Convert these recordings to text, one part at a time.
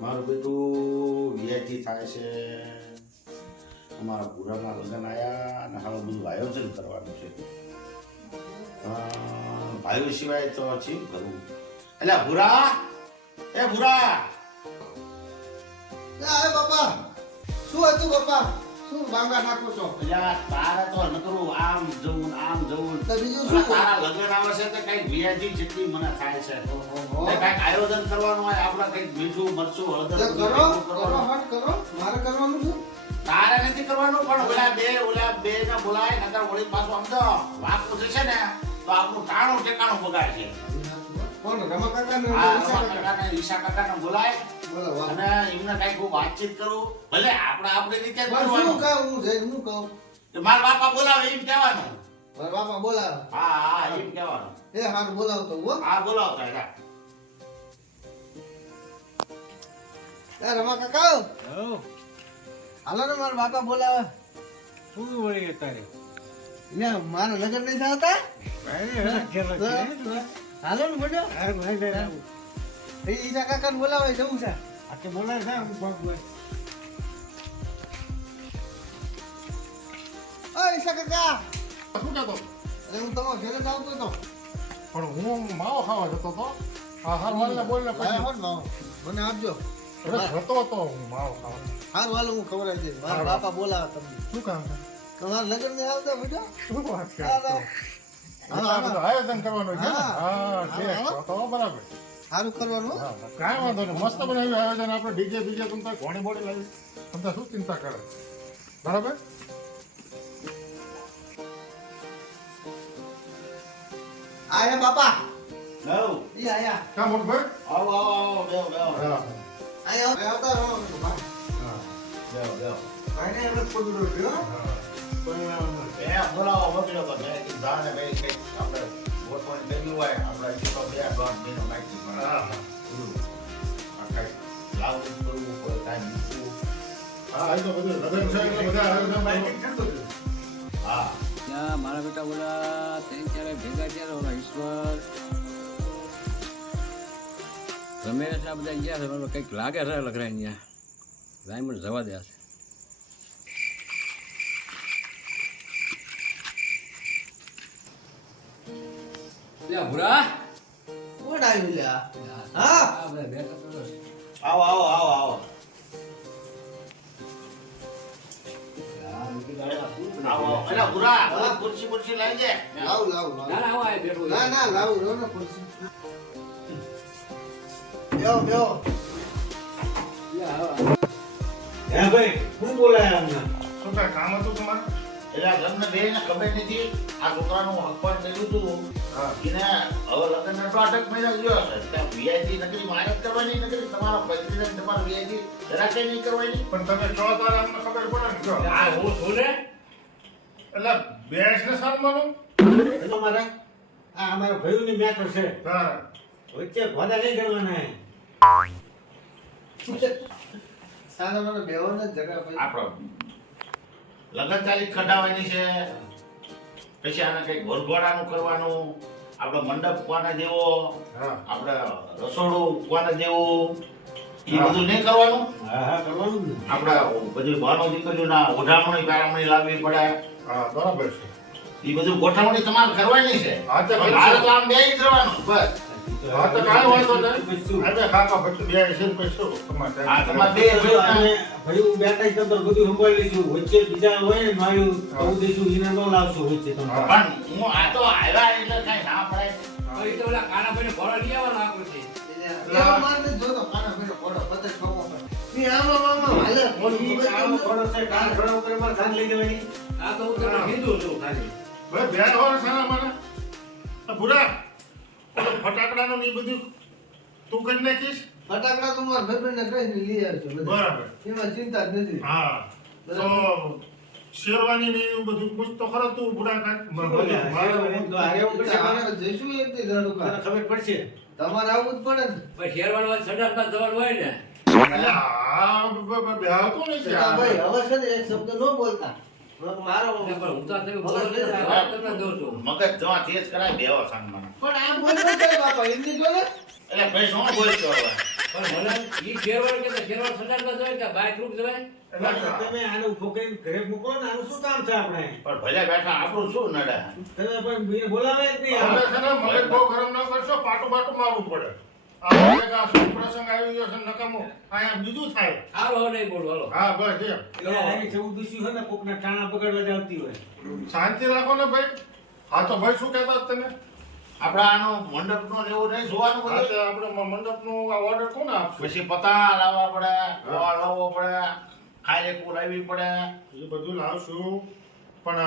મારું બેટું વિયાજી થાય છે. અમારા ભૂરાના લગ્ન આવ્યા અને હવે બધું આયોજન કરવાનું છે. ભાઈઓ સિવાય તો ચીમ કરવું. એટલે ભૂરા, એ ભૂરા, અરે બાપા, શું હતું બાપા? શું ભાંગા નાખો છો? એટલે તારે તો નકરું આમ જવું આમ જવું. તો બીજું શું? તારા લગ્ન આવે છે તો કઈક વિયાજી જેટલી મને થાય છે. કઈક આયોજન કરવાનું હોય, આપણે કઈક મીઠું મરચું હળદર કરો કરો હટ કરો, મારે કરવાનું છે. તારે નથી કરવાનું, પણ ઓલા બે ને બોલાય નકર વળી પાછું આમ તો વાત પૂછે છે ને તો આપણું ટાણું ટેકાણું બગાડે છે. કોણ રમા કાકા ને હા, રમા કાકાને, ઈશા કાકાને બોલાય બોલો વાહ. અને એમને કઈક હું વાતચીત કરું. ભલે આપણી રીતે જ પણ શું કરવાનું. કહું હું જઈને હું કહું? કે મારા બાપા બોલાવે એમ કહેવાનું. મારા બાપા બોલાવે. હા એમ કહેવાનું. એ હારું બોલાવતો હો. હા બોલાવતા હતા. એ રમા કાકા, હાલો ને મારા બાપા બોલાવે. શું વળી તારે ને મારા લગ્ન નહીં થતા? હાલો ને બોલો. એ ઈજા કાકા ને બોલાવે જવું છે. આકે બોલાય છે હું પગ બોય ઓ ઈશા કાકા, શું કહેતો? અરે હું તમારા ઘરે જ આવતો હતો. પણ હું માવો ખાવા જતો હતો. હા હા વાલને બોલને લાયા પછી હો ને માવો. મને આપજો. અરે જતો હતો હું માવો ખાવા. હારું હાલો હું ખવડાવી દઈશ. મારા બાપા બોલાવે તમને. શું કામ છે? તમારા લગ્ન નહીં આવતા બેટા? શું વાત છે? હાલો. આ બધું આયોજન કરવાનું છે ને? હા. હા ઠીક. તો બરાબર. સારું કરવાનું હો. હા કાંઈ વાંધો નહીં. મસ્ત બનાવ્યું આયોજન. આપણે ડીજે બીજે તમે તો ઘોડી બોડી લાવી. તમે તો શું ચિંતા કરે? બરાબર? આયા બાપા. નવ. ઈ આયા. કાં મોટભાઈ? આવો આવો આવો બેહો બેહો. હા આયા આવતા રહો ભાઈ. હા બેહો બેહો. ભાઈને એમ જ પગડો રહ્યો. હા. એ બોલાવો મોકલ્યો તો મેં કીધું જાણે ભાઈ કંઈક આપણે ગોઠવણી કરવી હોય આપણે હજી તો 2-3 મહિનો બાકી પણ હા. આ કંઈક લાવવું કરવું કોઈ કાંઈ મૂકવું. હા એ તો બધું લગ્ન છે એટલે બધા આયોજન હા ત્યાં મારા બેટા બોલા ત્રણ ચારે ભેગા થયા ઓલા ઈશ્વર રમેશ આ બધા ગયા છે મને કંઈક લાગે છે લગરાઈ ત્યાં લાઈ મને જવા દે છે લ્યા ભૂરા કોણ આવ્યું લ્યા? હા? આ બધા બેઠા તો આવો આવો આવો આવો આવો અલા ભૂરા હા. ખુરશી ખુરશી લઈ દે લાવ લાવ ના લાવ. ના આવો આ બેઠો ના ના લાવ રો ને ખુરશી. બેહો બેહો. હે ભાઈ શું બોલાયા અમને? શું કાંઈ કામ હતું તમારે? એટલે આ લગ્ન બે ને ખબર નથી આ છોકરાનું હક પણ કર્યું હતું હા. એને હવે લગ્ન તો 8 મહિના ગયો હશે ત્યાં વીઆઈપી નકરી મારે જ કરવાની નકરી તમારા પૈકી તમારા વીઆઈપી જરાકે નહીં કરવાની પણ તમે કહો તો અમને ખબર પડે ને કહો. આ હું છું ને એટલે બેસને સારું માનું? એ તો મારા આ અમારા ભાઈઓની મેટર છે હા. વચ્ચે ભોદા નહીં કરવાના સાલા મને બેહો ને જગા ભાઈ. આપણો લગ્ન તારીખ કઢાવવાની છે પછી આને કંઈક વરઘોડાનું કરવાનું આપણો મંડપ કોને દેવો હા. આપણે રસોડું કોને દેવું એ હા. બધું નહીં કરવાનું હા હા કરવાનું જ ને આપણે બધું ભાનો દીકરીઓના ઓઢામણી પારામણી લાવવી પડે હા બરાબર છે. એ બધું ગોઠવણી તમારે કરવાની છે હા, તો પણ મારે તો આમ બે જ કરવાનું બસ હા તો કાંઈ વાંધો નહીં. પછી શું? આજે કાકા પછી બે છે ને પછી શું તમારે હા તમારે બે અમે ભાઈઓ બેઠા છે તો બધું સંભાળી લઈશું વચ્ચે બીજા હોય ને મારું કહું દઈશું એને ન લાવશો વચ્ચે તમે હા. પણ હું આ તો આવ્યા એટલે કઈ ના પડાય હવે તો ઓલા કાના ભાઈને ઘોડો લઈ આવવાનો આપો છે બેહો મારને જોતો કાના બેનો ફોટો પતે ખવો પડે. ઈ આમાં મામા હાલે ફોન ઈ આવો ઘોડો છે કાન ઘોડો ઉપર એમાં કાન લઈ જવાની આ તો હું તમને કીધું છું ખાલી ભાઈ બે વાર છે ને મને આ ભૂરા ઓલો ફટાકડાનું ને એ બધું તું કરી નાખીશ? ફટાકડા તો મારા ભાઈબંધને કહીને લઈ આવજો બધા. બરાબર. એમાં ચિંતા જ નથી. હા તો શેરવાની ને એવું બધું પૂછ તો ખરો તું ભૂરા કાંઈ? બોલ્યા? મારે- તો હારે એવું કરશે મારે આપણે જઈશું એક દી ધડુકા. તને ખબર પડશે તમારે આવવું જ પડે ને. પણ શેરવાનો હોય સંડાસમાં જવાનું હોય ને એટલે આ બેહતો નહીં છે હા આ. ભાઈ હવે છે ને એક શબ્દ ન બોલતા. મારો એટલે પણ હું તો આ તમે બોલો છો ને, વાત તમને દઉં છું મગજ જવા તેજ કરાય બેવા સાંજ મને પણ આમ બોલતો જાય બાપા હિન્દી બોલે. એટલે ભાઈ શું બોલશો હવે પણ મને ઈ શેરવાળ કે શેરવાળ સજાડતા જોઈએ કે બાય ગ્રુપ જવાય એટલે તમે આને ઉભો કરીને ઘરે મૂકો ને, આનું શું કામ છે આપણે? પણ ભલે બેઠા આપણું શું નડે? તમે પણ બીને બોલાવે જ નહીં હવે આવે. છે ને મગજ બહુ ગરમ ન કરશો, પાટું બાટું મારવું પડે. આ એક આ શુભ પ્રસંગ આવી ગયો છે નકામો, અહીંયા બીજું થાય. હાલો હવે નહીં બોલું હાલો હા બસ એમ. એટલે આની જેવું દુશ્યું હોય ને, કોકના ટાણા પકડવા જ આવતી હોય. શાંતિ રાખો ને ભાઈ. હા તો ભાઈ શું કહેતા હતા તમે? આપણે આનો મંડપનો ને એવું નહીં જોવાનું હા, બધું. તે આપણે મંડપનું આ ઓર્ડર કોને આપશું? પછી પતા લાવવા પડે, ગોળ લાવવો પડે, ખાયલેકું લાવવી પડે. એ બધું લાવશું પણ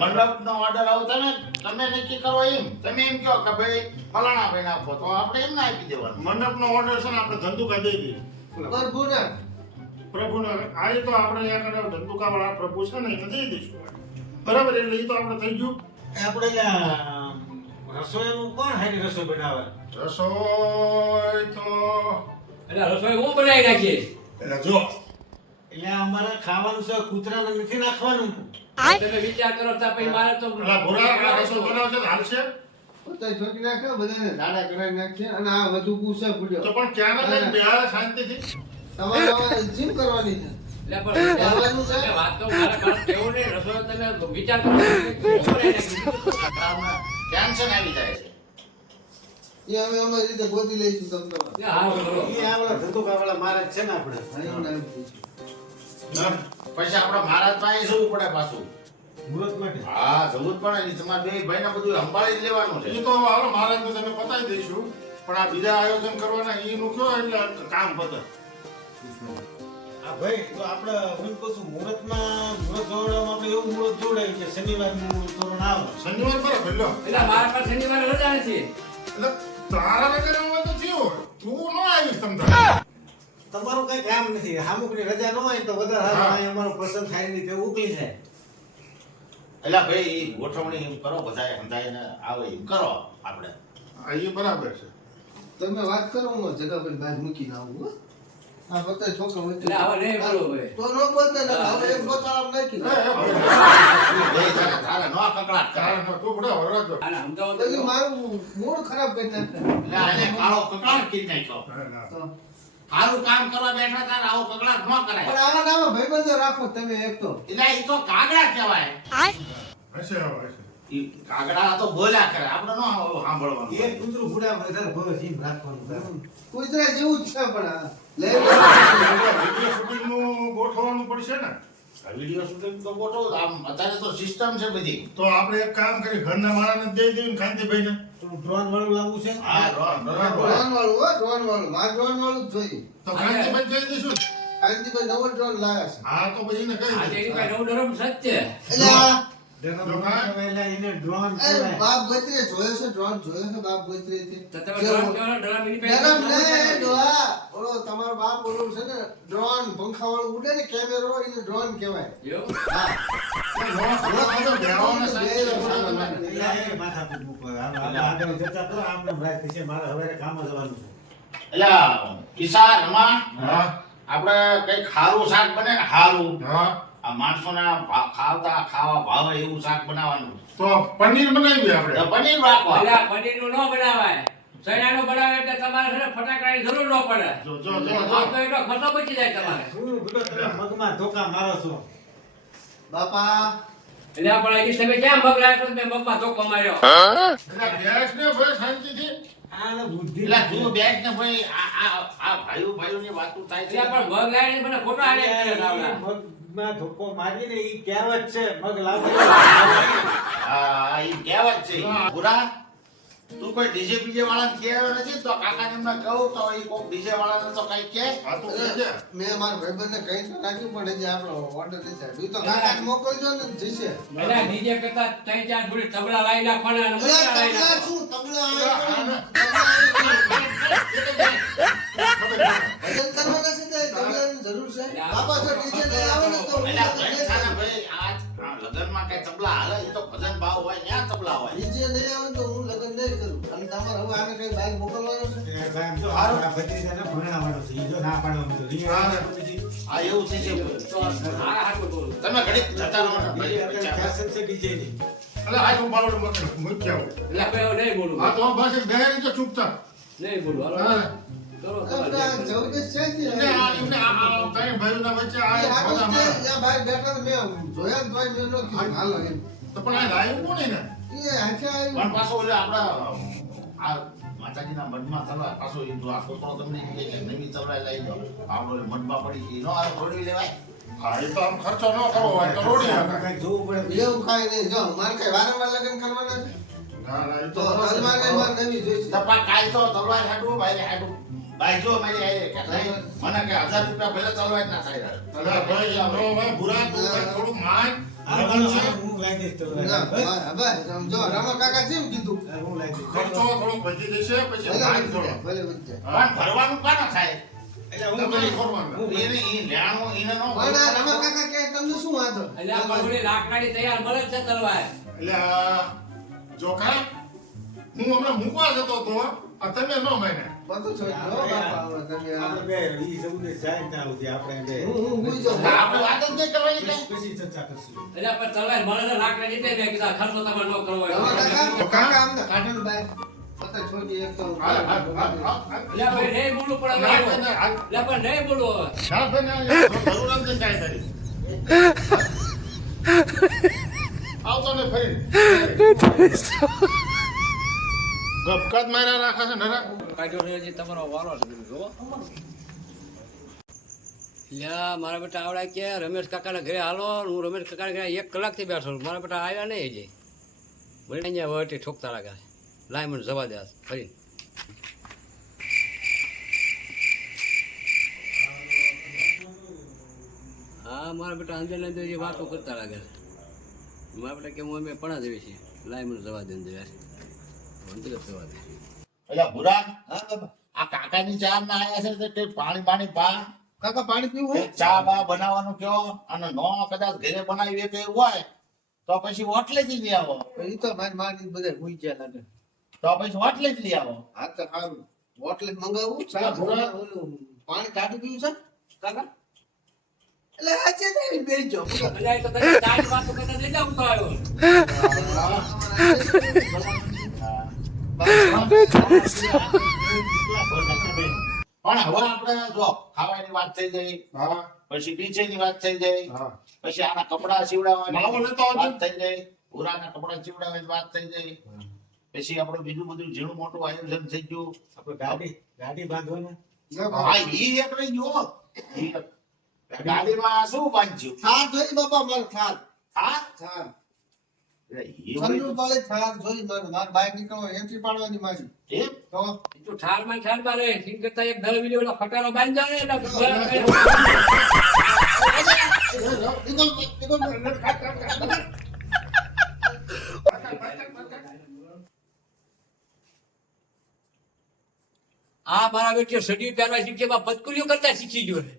મંડપનો ઓર્ડર આવતા ને તમે નક્કી કરો એમ. તમે એમ કહો કે ભાઈ ફલાણા ભાઈને આપો તો આપણે એમ ના આપી દેવાનું. મંડપનો ઓર્ડર છે ને આપણે ધંધુકા દઈ દઈએ. પ્રભુને પ્રભુને આ તો આપણે અહીંયા કને ધંધુકા વાળા પ્રભુ છે ને એને દઈ દઈશું. બરાબર, એટલે એ તો આપણે થઈ ગયું. આપણે રસોઈનું કોણ હારી રસોઈ બનાવે? રસોઈ તો એટલે રસોઈ હું બનાવી નાખીએ એટલે જો એટલે અમારે ખાવાનું છે, કૂતરાને નથી નાખવાનું. તમે વિચાર કરો તો પછી મારે તો પેલા ભૂરા આ રસોઈ બનાવશે તો હાલશે. પોતા છોકરી નાખે બધાને દાડા કરાવી નાખશે અને આ વધુ પૂછે તો પૂછ્યો પણ ક્યાં ના થાય બે શાંતિથી. તમારે જીમ કરવાની છે. એટલે પણ કહેવાનું છે. તમે વાત તો મારા પાસે કેવું નહીં રસોઈ તમે વિચાર કરો હું બનાવી નાખીએ. છોકરાઓને ટેન્શન આવી જાય છે. એ અમે અમારી રીતે ગોતી લઈશું તમને હા બરોબર એ આપણા ધંધુકાવાળા મહારાજ છે ને આપણે. પછી આપણે મહારાજ પાસે જવું પડે પાછું. મુહૂર્ત માટે. હા જવું જ પડે ને. તમારે બે ભાઈને બધું સંભાળી જ લેવાનું છે. એ તો હાલો મહારાજને તમે પતાવી દઈશું, પણ આ બીજા આયોજન કરવાના એનું કયો એટલે કામ પતે. હા ભાઈ, તો આપણે હું કહું છું મુહૂર્તમાં મુહૂર્ત જોડવામાં આપણે એવું મુહૂર્ત જોડાય કે શનિવારનું ધોરણ આવે. શનિવાર બરાબર લો. એટલે મારા પાસે શનિવારે રજા નથી એટલે તારા વગર એવું તો થયું, તું ન આવીશ તમ તારે. તમારું કઈ કામ નથી, અમુકની રજા ન હોય તો વધારે હા. સારું. અહીં અમારો પસંદ થાય નહીં તે ઉકલી જાય. એટલે ભાઈ ઈ ગોઠવણી એમ કરો, બધાએ સમજાઈને આવે એમ કરો આપણે. હા, એ બરાબર છે. તમે વાત કરો, હું જગા પર બહાર મૂકીને આવું હો. આ બધા છોકરા વચ્ચે. એટલે હવે નહીં બોલો ભાઈ. તો ન બોલતા ને હવે એક ગોતાળા નાખી દો. બે તારે નો કકડાટ કરે. તારે તો તું બડા વરસ દો. અને સમજાવો પછી તો મારું મૂડ ખરાબ કરી નાખે. એટલે આને કાળો કકડાટ કરી નાખ્યો. તો સારું કામ કરવા બેઠા તારે આવો કકડાટ ન કરાય. પણ આવા નામાં ભાઈબંધો રાખો તમે એક તો. એટલે ઈ તો કાગડા કહેવાય. હશે હવે હશે. ઈ કાગડા તો બોલ્યા કરે, આપણે નો સાંભળવાનું. એક કૂતરું ભૂડા વધારે ભવે છે એમ રાખવાનું તારે. કૂતરા જેવું જ છે પણ આ. લઈ લો. વિડીયો શૂટિંગનું ગોઠવવાનું પડશે ને. આ વિડીયો શૂટિંગ તો ગોઠવો. આમ અત્યારે તો સિસ્ટમ છે બધી. તો આપણે એક કામ કરી ઘરના માણસને દઈ દેવું કાંતિભાઈને. ડ્રોન વાળું લાવવું છે. હા બરાબર. ડ્રોન વાળું હો, ડ્રોન વાળું. મારે ડ્રોન વાળું જ જોઈએ. તો કાંતિભાઈ કહી દઈશું. કાંતિભાઈ નવો ડ્રોન લાવ્યા છે. હા તો પછી એને કહી આજે એની દઈશું. પાસે નવું નરમ સત્ય એટલે આ દેખો જો કાંઈ? એટલે એને ડ્રોન એ કહેવાય. બાપ ગોત્રીએ જોયો છે, ડ્રોન જોયો છે બાપ ગોત્રીએ તો તમે ડ્રોન કહેવાનો ડ્રોન એની પાસે નરમ ને ડોહા. ઓલો તમારો બાપ ઓલું છે ને ડ્રોન પંખા વાળું ઉડે ને કેમેરો એને ડ્રોન કહેવાય. જો હા. બેહવાને શાંતિ એટલે એ માથાકૂટ મૂકો. આમ આગળ જતા કરો, આમને રાત થશે. મારે હવે કામ જવાનું છે. એટલે કિસ્સા રમા હા આપણે કઈક ખારું શાક બને ને ખારું. હા આ માણસોના ખાવા ભાવે એવું શાક બનાવવાનું. તો પનીર બનાવીએ આપણે. તો પનીર રાખવા. એટલે આ પનીરનું ન બનાવાય ચણાનું બનાવે એટલે તમારે છે ને ફટાકડાની જરૂર ન પડે જો જો જો આમ તો એટલો ખર્ચો બચી જાય તમારે શું બધો તમે મગમાં ધોકા મારો છો. બાપા એટલે આપણે હજી તમે ક્યાં મગ લાવ્યા છો મેં મગમાં ધોકો માર્યો એટલે ગેસને ભાઈ શાંતિથી. આને બુદ્ધિ એટલે તું બેસ ને ભાઈ આ ભાઈઓની વાતો થાય છે. એટલે પણ મગ લાવીને મને ખોટો આડે કરે સાવલા. મગમાં ધોકો મારીને ઈ કહેવત છે, મગ લાવે. હા ઈ કહેવત છે. પૂરા તું કોઈ ડીજે બીજે વાળાને કહેવા નથી તો કાકાને એમને કહું તો ઈ કોક ડીજે વાળાને તો કઈ કે. હા તો કહેજે. મેં મારા ભાઈબંધને કહી તો નાખ્યું પણ હજી આપણો ઓર્ડર નથી આવ્યો. ઈ તો કાકાને મોકલજો ને જશે. એટલે ડીજે કરતા ત્રણ ચાર જોડી તબલા લાવી નાખવાના અને અલા, મજા લાવી તબલા નાખો. શું? તબલા આને. ભજન કરવાના છે તો તબલાની જરૂર છે. બાપા જો ડીજે લઈ આવે ને તો હું એટલે લગન નહીં પૈસાના કરું. ભાઈ આ લગનમાં કઈ તબલા હાલે ઈ તો ભજન ભાવ હોય ત્યાં તબલા હોય. ડીજે લઈ આવે ને તો હું લગન નહીં કરું. અને તમારે હવે આને કઈ બહાર મોકલવાનો છે? એ ભાઈ જો આ ભત્રીજાને ભણાવવાનો છે. ઈ જો ના પાડવાનું તો રી હા. પછી આ એવું થઈ છે. તો આ હાટું બોલું. તમે ઘડીક જતા રહો ને ઈ ભાઈ અત્યારે ફેશન છે ડીજે ની. એટલે આજ હું બાવડું મૂકી આવું. એટલે આપણે હવે નહીં બોલું હા તો બસ એક બેહરી તો ચૂપ થા. નહીં બોલું હાલો. હા કરો આપણે આ જબરદસ્ત છે કે એમને આ ત્રણ ભાઈઓના વચ્ચે એ આ હાટું જ બધા છે. જ્યાં બહાર બેઠા હતા મેં જોયા ને તોય મેં ન કીધું હાલો એમ. તો પણ આ લાવ્યું કોણ એને? એ હાથે આવ્યું. પણ પાછો ઓલે આપણા આ માતાજીના મઢમાં તલવાર પાછો એ જો આ છોકરો તમને એમ કહે કે નવી તલવાર લઈ જાઓ આપણો એ મઢમાં પડી છે નો આ રોડવી લેવાય. હા એ તો આમ ખર્ચો ન કરવો હોય તો રોડી આપણે હકાય. કાંઈક જોવું પડે. એવું કાંઈ નહીં. જો મારે કઈ વારંવાર લગ્ન કરવાના છે ના ના એ તો તો તલવારને મારે નવી જોઈશે. તપા કાલ તો તલવાર હાડું ભાઈ હાડું ભાઈ જો મારી આયે કે નહીં મને કે 1000 રૂપિયા પહેલા તલવાર ના થાય. અરે ભાઈ નો ભાઈ ભૂરા તું કાંઈ થોડુંક માન આ લગન છે. હું લાવી દઈશ તલવાર. ના, બસ. બસ, જો રમા કાકા જેમ કીધું હું લાવી દઈશ. ખર્ચો થોડોક વધી જશે પછી ભલે માન વધી થોડો. જાય, ભલે વધી જાય. પણ ભરવાનું કાના થાય એટલે હું તમારે કરીશ. ખોરવાનું. હું એને ઈ લેણું એને નો પણ આ રમા કાકા કહે તમને શું વાંધો? એટલે આ પગડી લાકડાની તૈયાર મળે જ છે તલવાર. એટલે આ જોખા હું હમણાં મૂકવા જતો તો આ તમે ન માન્યા. બધું છોડી દો બાપા, હવે તમે આ- આપણે બે ઈ સૌને જાય ત્યાં સુધી આપણે બે હું ભૂલી જાઉં. આપણે વાત જ નહીં કરવાની કે પછી ચર્ચા કરશું. એટલે પણ તલવાર મળે છે લાકડાની એટલે મેં કીધું આ ખર્ચો તમારે ન કરવો હોય. રમા કાકા, કાકા આમને કાઢેલું બહાર. પતા છોડી એક તો હાલ હાલ હાલ હાલ. એટલે ભાઈ નહીં બોલવું પડે ના, હવે. ના, હાલ. એટલે પણ નહીં બોલવું હવે. ના, ભાઈ, ના, જરૂર નથી કાંઈ તારી. આવતો ને ફરી ગપકાત માર્યા રાખે છે નરા. કાઢ્યો છે હજી તમારો વારો છે બીજું જુઓ. લ્યા મારા બેટા આવડા કે રમેશ કાકાના ઘરે હાલો હું રમેશ કાકાના ઘરે 1 કલાકથી બેઠો છું મારા બેટા આવ્યા નહીં હજી મને અહીંયા વટી ઠોકતા લાગે લાય મને જવા દે ફરી હા મારા બેટા અંદર ને અંદર જે વાતો કરતા લાગે છે મારા બેટા કે હું અમે પણા દેવી છીએ લાય મને જવા દે અંદર યાર મને જવા દે એટલે ભૂરા હા બાપા. આ કાકાની ચા ના આયા છે તે પાણી પાણી પા કાકા પાણી પીવું હોય? ચા બા બનાવવાનું કયો અને નો કદાચ ઘરે બનાવી કે એવું હોય તો પછી હોટલેથી લઈ આવો ઈ તો મારી માની બધા ભૂઈ ગયા લાગે. તો પછી હોટલે જ લઈ આવો હા તો સારું. હોટલે જ મંગાવું. ચા ભૂરા. ઓલું પાણી ટાઢું પીવું છે કાકા? એટલે આજે નહીં બેસજો. એટલે એ તો તમે ચાર વાતો કરતા જઈ જાવ તો આવ્યો પણ હવે આપણે જો ખાવાની વાત થઈ ગઈ હા પછી ડીજેની વાત થઈ ગઈ હા પછી આના કપડા સીવડાવવાની માવો લેતો આવજો. વાત થઈ ગઈ ભૂરાના કપડા સીવડાવવાની વાત થઈ ગઈ પછી આપણું બીજું બધું ઝીણું મોટું આયોજન થઈ ગયું આપણે ગાડી બાંધવાના. ના હા બાપા. ઈ એક રહી ગયો ઈ એક. ગાડીમાં શું બાંધ્યું થાર જોઈ બાપા મારે થાર. હા થાર. એટલે ઈ ચંદુ વળી- પાડે થાર જોઈ મારે બહાર નીકળવા એન્ટ્રી પાડવાની મારી. એમ? તો તું ઠારમાં રે સિંગ કરતા એક દર વિડિયો ઓલો ફટારો બાંધ જાય એટલે આ મારા બેટી સડી પહેરવા શીખે પતકુલીઓ કરતા શીખી ગયો છે